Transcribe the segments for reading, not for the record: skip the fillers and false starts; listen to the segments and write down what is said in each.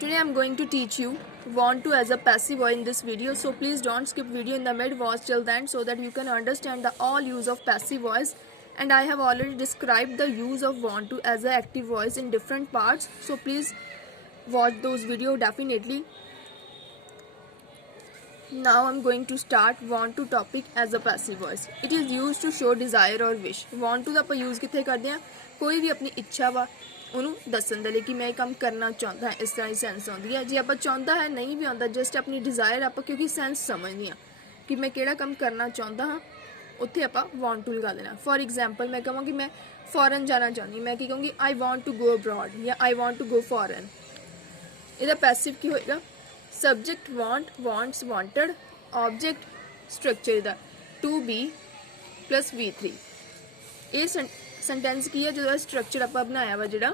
Today I'm going to teach you want to as a passive voice in this video, so please don't skip video in the mid, watch till the end so that you can understand the all use of passive voice. And I have already described the use of want to as a active voice in different parts, so please watch those video definitely. Now I'm going to start want to topic as a passive voice. It is used to show desire or wish. Want to ਦਾ ਆਪਾਂ use किथे करते हैं, कोई भी अपनी ਇੱਛਾ ਵਾ ਉਹਨੂੰ ਦੱਸਣ ਦੇ ਲਈ ਕਿ ਮੈਂ ਇਹ ਕੰਮ ਕਰਨਾ ਚਾਹੁੰਦਾ ਹਾਂ, ਇਸ ਤਰ੍ਹਾਂ ਹੀ ਸੈਂਸ ਆਉਂਦੀ ਹੈ। ਜੇ ਆਪਾਂ ਚਾਹੁੰਦਾ ਹੈ ਨਹੀਂ ਵੀ ਆਉਂਦਾ, ਜਸਟ ਆਪਣੀ ਡਿਜ਼ਾਇਰ ਆਪਾਂ ਕਿਉਂਕਿ ਸੈਂਸ ਸਮਝਦੇ ਹਾਂ ਕਿ ਮੈਂ ਕਿਹੜਾ ਕੰਮ ਕਰਨਾ ਚਾਹੁੰਦਾ ਹਾਂ, ਉੱਥੇ ਆਪਾਂ ਵਾਂਟ ਟੂ ਲਗਾ ਦੇਣਾ। ਫੋਰ ਐਗਜ਼ਾਮਪਲ ਮੈਂ ਕਹਾਂਗੀ ਮੈਂ ਫੋਰਨ ਜਾਣਾ ਚਾਹੁੰਦੀ, ਮੈਂ ਕੀ ਕਹੂੰਗੀ I want to go abroad ਜਾਂ I want to go foreign. ਇਹਦਾ ਪੈਸਿਵ ਕੀ ਹੋਏਗਾ? Subject want, wants wanted, object structure इधर टू बी प्लस V3। ये सेंटेंस की है जो स्ट्रक्चर आप बनाया वा जो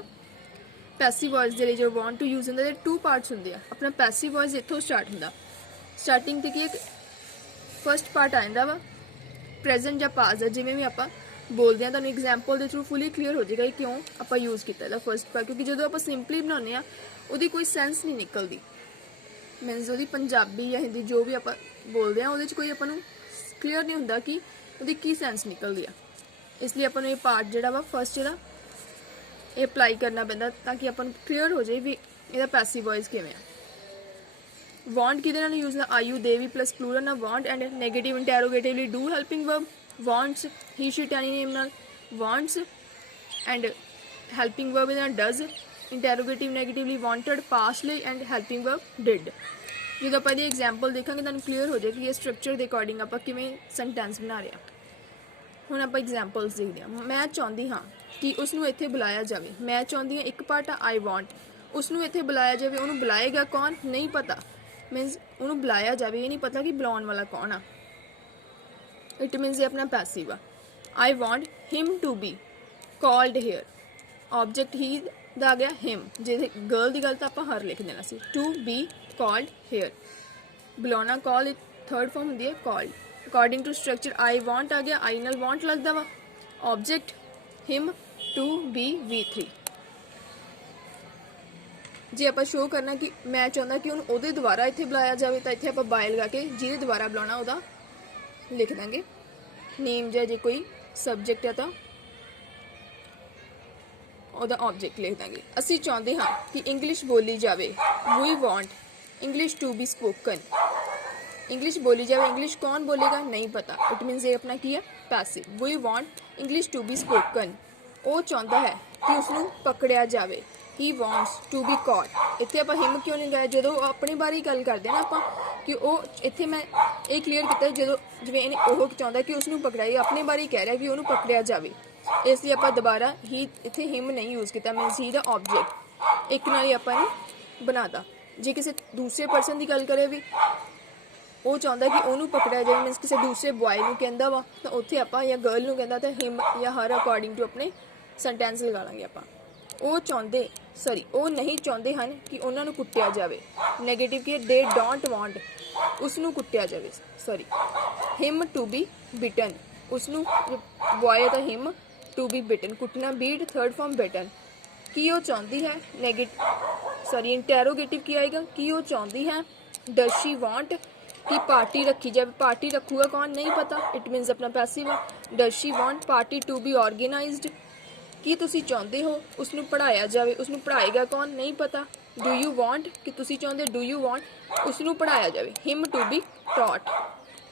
पैसिव वॉइस के लिए जो वांट टू यूज होंगे टू पार्ट्स होंगे। अपना पैसिव वॉइस इतों स्टार्ट होंगे। स्टार्टिंग तो की फर्स्ट पार्ट आ जाता वा प्रेजेंट या पास है, जिमें भी आप बोलते हैं तो एग्जाम्पल के थ्रू फुली क्लीयर हो जाएगा क्यों आप यूज़ किया फर्स्ट पार्ट, क्योंकि जो आप सिंपली बनाने वो कोई सेंस नहीं निकलती। मीनस वो पंजाबी या हिंदी जो भी आप बोलते हैं वो कोई अपन क्लीयर नहीं होंगे कि वो की सेंस निकलती है। इसलिए अपन ये पार्ट जोड़ा वा फर्स्ट जो अप्लाई करना पैंदा ताकि अपन क्लीयर हो जाए भी यदा पैसिव वॉइस किवें है। वांट कि यूज ना आई यू दे भी प्लस प्लूरल ना want and negative interrogatively do helping verb wants he she टैनी नेम नाल वांट्स एंड हेल्पिंग वर्ब इहदे नाल does interrogative negatively wanted pastly and helping verb did. जो आप एग्जाम्पल देखा तो क्लीयर हो जाए कि ये स्ट्रक्चर के अकॉर्डिंग आप किवें सेंटेंस बना रहे हैं। हुण आप एग्जाम्पल्स देखते हैं। मैं चाहती हाँ कि उसनूं इत्थे बुलाया जाए। मैं चाहती हाँ एक पार्ट आ आई वांट, उसनूं इत्थे बुलाया जाए, उन्होंने बुलाएगा कौन नहीं पता, मीनस उन्होंने बुलाया जाए ये नहीं पता कि बुलाने वाला कौन आ। इट मीनस ये अपना पैसिव आ। I want him to be called here, object ही दा आ गया हिम, जे गर्ल की गल तो आप हर लिख देना सी। टू बी कॉल्ड हेयर, बुलाना कॉल थर्ड फॉर्म होंगी है called. According to structure I want आ गया, आई नाल वांट लगता वा, object him to be V3। जे आप शो करना कि मैं चाहता कि उन्होंने ਉਹਦੇ ਦੁਆਰਾ ਇੱਥੇ ਬੁਲਾਇਆ ਜਾਵੇ ਤਾਂ ਇੱਥੇ ਆਪਾਂ ਬਾय लगा के ਜਿਹਦੇ ਦੁਆਰਾ ਬੁਲਾਉਣਾ ਉਹਦਾ ਲਿਖ ਦਾਂਗੇ ਨੇਮ ਜਾਂ ਜੇ ਕੋਈ ਸਬਜੈਕਟ ਹੈ ਤਾਂ ਉਹਦਾ ऑब्जेक्ट लिख देंगे। ਅਸੀਂ ਚਾਹੁੰਦੇ ਹਾਂ कि इंग्लिश बोली जाए, we want English to be spoken. English बोली जाए, इंग्लिश कौन बोलेगा नहीं पता, इट मीनस ये अपना की है passive. We want English to be spoken, वो चाहता है कि उसनू पकड़िया जाए। He wants to be caught, इत्थे आप हिम क्यों नहीं गए जो अपने बारे गल करते हैं ना आप कि वो इत्थे मैं ये क्लीयर किया जो जिवें वो चाहता कि उसनू पकड़ाई, अपने बारे कह रहा कि उन्होंने पकड़िया जाए, इसलिए आप दोबारा ही इत्थे हिम नहीं यूज़ किया, मीनस ही दा ऑब्जेक्ट एक नाल ही अपन बनाता। जे किसी दूसरे परसन की गल करे भी वो चाहता कि उन्होंने पकड़िया जाए, मीनस किसी दूसरे बॉय को कहता वा तो उत्थे आप या गर्ल को कहता तो हिम या हर अकॉर्डिंग टू अपने सेंटेंस लगा लाँगे आप। वो चाहते वो नहीं चाहते हैं कि उन्होंने कुटिया जाए। नैगेटिव की दे डोंट वांट उसनू कुटिया जाए, sorry him to be beaten, उसनू बॉय है तो हिम टू बी बिटन, कुटना बीट थर्ड फॉर्म बिटन। की वो चाहती है नैगेटिव सॉरी इंटैरोगेटिव की आएगा कि वो चाहती है डज शी वांट कि पार्टी रखी जाए, पार्टी रखूगा कौन नहीं पता, इट मीनस अपना पैसिव है। Does she want party to be organized, कि तुसी चाहते हो उसनू पढ़ाया जाए, उसनू पढ़ाएगा कौन नहीं पता। डू यू वांट कि तुसी चाहते डू यू वांट उसनू पढ़ाया जाए, हिम टू बी टॉट।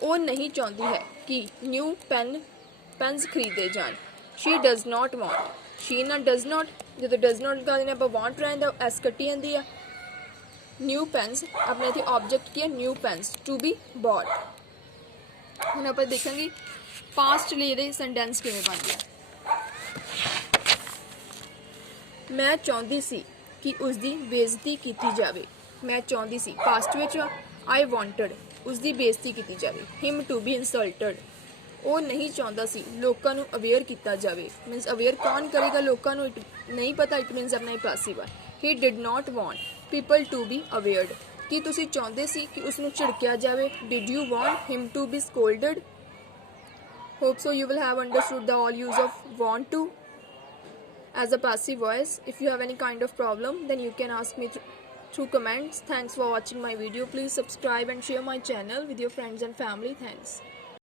वो नहीं चाहती है कि न्यू पेन्स खरीदे जान। She does not want, she ना डज नॉट, जो डज नॉट लगा देने आप वांट रहता एस कट्टी जाती है। न्यू पेन्स अपने इतने ऑब्जेक्ट की है new pens to be bought. हम आप देखेंगे पास्ट लिए सेंटेंस किवें बन गया। मैं चाहती सी कि उसकी बेइज्जती की जाए, मैं चाहती सी पास्ट विच आई वांटेड उसकी बेइज्जती की जाए। हिम टू बी इंसल्टेड, वो नहीं चाहता सी लोगों को अवेयर किया जाए, मीनस अवेयर कौन करेगा लोगों को नहीं पता, इट मीनस अपना पैसिव है। He did not want people to be awared, कि तुसी चाहते सी कि उसनू झिड़किया जाए। Did you want him to be scolded. Hope so you will have understood the all use of want to as a passive voice. If you have any kind of problem then you can ask me through comments. Thanks for watching my video. Please subscribe and share my channel with your friends and family. Thanks.